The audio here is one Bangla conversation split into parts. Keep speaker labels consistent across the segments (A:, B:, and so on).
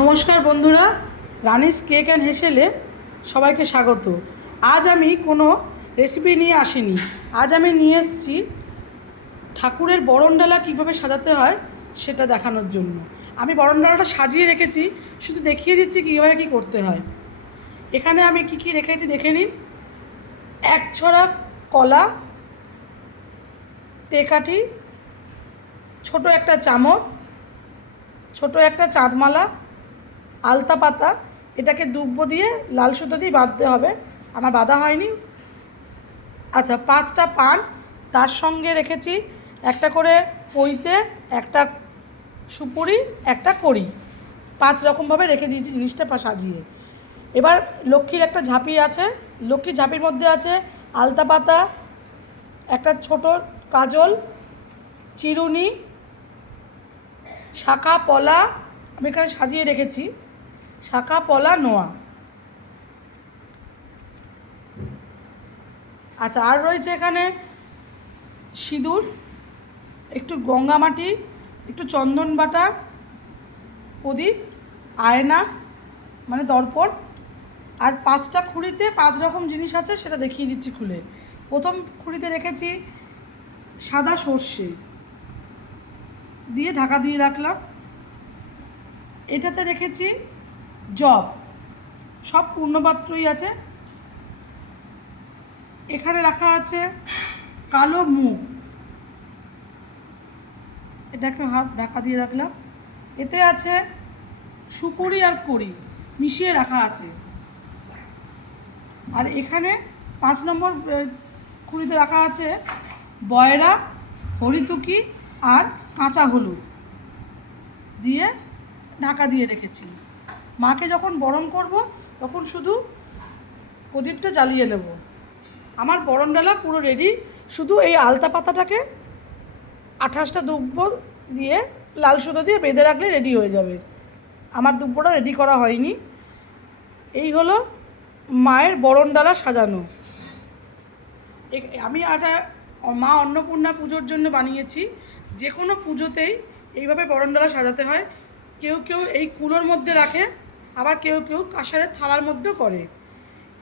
A: নমস্কার বন্ধুরা, রানিস কেক অ্যান্ড হেসেলে সবাইকে স্বাগত। আজ আমি কোনো রেসিপি নিয়ে আসিনি। আজ আমি নিয়ে এসেছি ঠাকুরের বরণডালা কীভাবে সাজাতে হয় সেটা দেখানোর জন্য। আমি বরণডালাটা সাজিয়ে রেখেছি, শুধু দেখিয়ে দিচ্ছি কীভাবে কী করতে হয়। এখানে আমি কি কি রেখেছি দেখে নিন। এক ছড়া কলা, তেকাঠি, ছোট একটা চামচ, ছোট একটা চাঁদমালা আলতা পাতা, এটাকে দুব্বো দিয়ে লাল সুতো দিয়ে বাঁধতে হবে। আমার বাঁধা হয়নি। আচ্ছা পাঁচটা পান তার সঙ্গে রেখেছি। একটা করে পইতে, একটা সুপুরি, একটা কড়ি। পাঁচ রকমভাবে রেখে দিয়েছি জিনিসটা সাজিয়ে। এবার লক্ষ্মীর একটা ঝাঁপি আছে। লক্ষ্মীর ঝাঁপির মধ্যে আছে আলতা পাতা, একটা ছোট কাজল, চিরুনি, শাখা, পলা, আমি এখানে সাজিয়ে রেখেছি। শাখা পলা নোয়া। আচ্ছা আর রয়েছে এখানে সিঁদুর, একটু গঙ্গা মাটি, একটু চন্দন বাটা, প্রদীপ, আয়না মানে দর্পণ, আর পাঁচটা খুঁড়িতে পাঁচ রকম জিনিস আছে, সেটা দেখিয়ে দিচ্ছি খুলে। প্রথম খুঁড়িতে রেখেছি সাদা সর্ষে। দিয়ে ঢাকা দিয়ে রাখলাম। এটাতে রেখেছি জব সব পূর্ণপাত্রই আছে। এখানে রাখা আছে কালো মুগ এটাকে হাত ঢাকা দিয়ে রাখলাম। এতে আছে সুপুরি আর কড়ি মিশিয়ে রাখা আছে। আর এখানে পাঁচ নম্বর কুড়িতে রাখা আছে বয়রা, হরিতুকি আর কাঁচা হলুদ। দিয়ে ঢাকা দিয়ে রেখেছি। মাকে যখন বরণ করব, তখন শুধু প্রদীপটা জ্বালিয়ে নেব। আমার বরণডালা পুরো রেডি শুধু এই আলতা পাতাটাকে আঠাশটা দুব্ব দিয়ে, লাল সুতো দিয়ে বেঁধে রাখলে রেডি হয়ে যাবে। আমার দুব্বটা রেডি করা হয়নি। এই হলো মায়ের বরণডালা সাজানো। আমি এটা মা অন্নপূর্ণা পুজোর জন্য বানিয়েছি। যে কোনো পুজোতেই এইভাবে বরণডালা সাজাতে হয়। কেউ কেউ এই কুলোর মধ্যে রাখে। আবার কেউ কেউ কাঁসারের থালার মধ্যেও করে।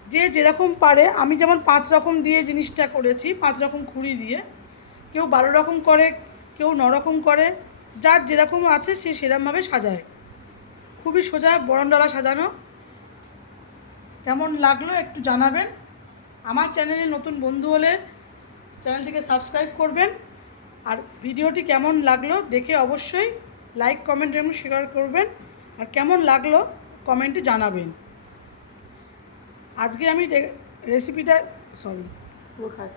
A: যে যেরকম পারে, আমি যেমন পাঁচ রকম দিয়ে জিনিসটা করেছি, পাঁচ রকম খুঁড়ি দিয়ে, কেউ বারো রকম করে, কেউ ন রকম করে, যার যেরকম আছে সে সেরকমভাবে সাজায়। খুবই সোজা বরণডালা সাজানো। কেমন লাগল একটু জানাবেন। আমার চ্যানেলে নতুন বন্ধু হলে চ্যানেলটিকে সাবস্ক্রাইব করবেন। আর ভিডিওটি কেমন লাগল দেখে অবশ্যই লাইক, কমেন্ট এবং শেয়ার করবেন। আর কেমন লাগল কমেন্টে জানাবেন। আজকে আমি রেসিপিটা সরি